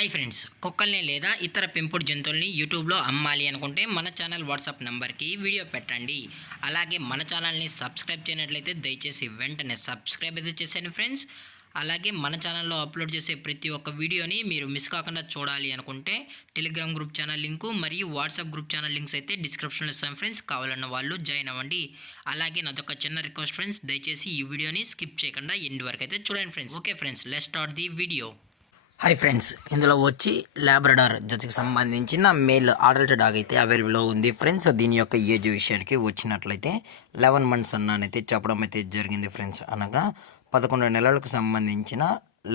Hi friends, కుక్కల్ని లేదా ఇతర పెంపుడు జంతువుల్ని యూట్యూబ్లో అమ్మాలి అనుకుంటే మన ఛానల్ వాట్సాప్ నెంబర్కి వీడియో పెట్టండి. అలాగే మన ఛానల్ని సబ్స్క్రైబ్ చేయనట్లయితే దయచేసి వెంటనే సబ్స్క్రైబ్ అయితే చేసేయండి ఫ్రెండ్స్. అలాగే మన ఛానల్లో అప్లోడ్ చేసే ప్రతి ఒక్క వీడియోని మీరు మిస్ కాకుండా చూడాలి అనుకుంటే టెలిగ్రామ్ గ్రూప్ ఛానల్ లింకు మరియు వాట్సాప్ గ్రూప్ ఛానల్ లింక్స్ అయితే డిస్క్రిప్షన్లో ఇస్తాం ఫ్రెండ్స్. కావాలన్న వాళ్ళు జాయిన్ అవ్వండి. అలాగే నాదొక చిన్న రిక్వెస్ట్ ఫ్రెండ్స్, దయచేసి ఈ వీడియోని స్కిప్ చేయకుండా ఎండ్ వరకు అయితే చూడండి friends. Okay friends, let's start the video. Hi friends, ఇందులో వచ్చి లాబ్రడార్ జతకి సంబంధించిన మేల్ అడల్ట్ డాగ్ అయితే అవైలబుల్లో ఉంది ఫ్రెండ్స్. దీని యొక్క ఏజ్ విషయానికి వచ్చినట్లయితే 11 months అన్నానైతే చెప్పడం అయితే జరిగింది ఫ్రెండ్స్. అనగా 11 నెలలకు సంబంధించిన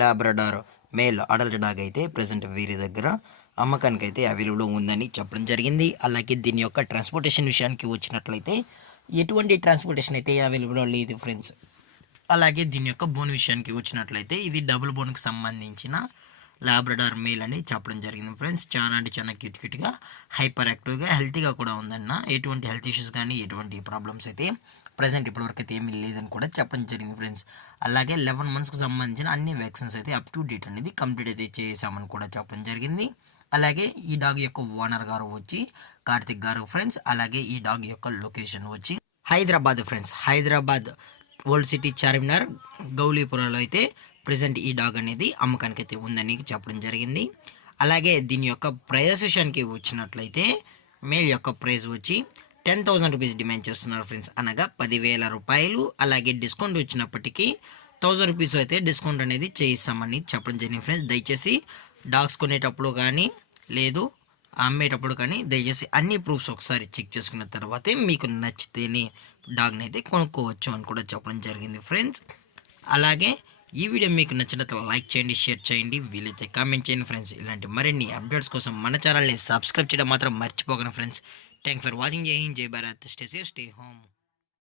లాబ్రడార్ మేల్ అడల్ట్ డాగ్ అయితే ప్రజెంట్ వీరి దగ్గర అమ్మకానికి అయితే అవైలబుల్లో ఉందని చెప్పడం జరిగింది. అలాగే దీని యొక్క ట్రాన్స్పోర్టేషన్ విషయానికి వచ్చినట్లయితే ఎటువంటి ట్రాన్స్పోర్టేషన్ అయితే అవైలబుల్లో లేదు ఫ్రెండ్స్. అలాగే దీని యొక్క బోన్ విషయానికి వచ్చినట్లయితే ఇది డబుల్ బోన్కి సంబంధించిన లాబ్రడార్ మేల్ అని చెప్పడం జరిగింది ఫ్రెండ్స్. చాలా అంటే చాలా క్యూట్గా హైపర్ యాక్టివ్గా హెల్తీగా కూడా ఉందన్న. ఎటువంటి హెల్త్ ఇష్యూస్ కానీ ఎటువంటి ప్రాబ్లమ్స్ అయితే ప్రజెంట్ ఇప్పటివరకు అయితే ఏమీ లేదని కూడా చెప్పడం జరిగింది ఫ్రెండ్స్. అలాగే 11 monthsకి సంబంధించిన అన్ని వ్యాక్సిన్స్ అయితే అప్ టు డేట్ అనేది కంప్లీట్ అయితే చేసామని కూడా చెప్పడం జరిగింది. అలాగే ఈ డాగ్ యొక్క ఓనర్ గారు వచ్చి కార్తిక్ గారు ఫ్రెండ్స్. అలాగే ఈ డాగ్ యొక్క లొకేషన్ వచ్చి Hyderabad friends. Hyderabad old city Charminar గౌలీపురంలో అయితే ప్రజెంట్ ఈ డాగ్ అనేది అమ్మకానికి అయితే ఉందని చెప్పడం జరిగింది. అలాగే దీని యొక్క ప్రైస్ విషయానికి వచ్చినట్లయితే మేల్ యొక్క ప్రైస్ వచ్చి 10,000 రూపీస్ డిమాండ్ చేస్తున్నారు ఫ్రెండ్స్. అనగా 10,000 రూపాయలు. అలాగే డిస్కౌంట్ వచ్చినప్పటికీ 1000 రూపీస్ అయితే డిస్కౌంట్ అనేది చేయిస్తామని చెప్పడం జరిగింది ఫ్రెండ్స్. దయచేసి డాగ్స్ కొనేటప్పుడు కానీ లేదు అమ్మేటప్పుడు కానీ దయచేసి అన్ని ప్రూఫ్స్ ఒకసారి చెక్ చేసుకున్న తర్వాతే మీకు నచ్చితేనే డాగ్ని అయితే కొనుక్కోవచ్చు అని కూడా చెప్పడం జరిగింది ఫ్రెండ్స్. అలాగే ఈ వీడియో మీకు నచ్చినట్లయితే లైక్ చేయండి, షేర్ చేయండి, వీలైతే కామెంట్ చేయండి ఫ్రెండ్స్. ఇలాంటి మరిన్ని అప్డేట్స్ కోసం మన ఛానల్ని సబ్స్క్రైబ్ చేయడం మాత్రం మర్చిపోకండి ఫ్రెండ్స్. Thank for watching. జై హింద్, జై Bharat, stay safe, stay home.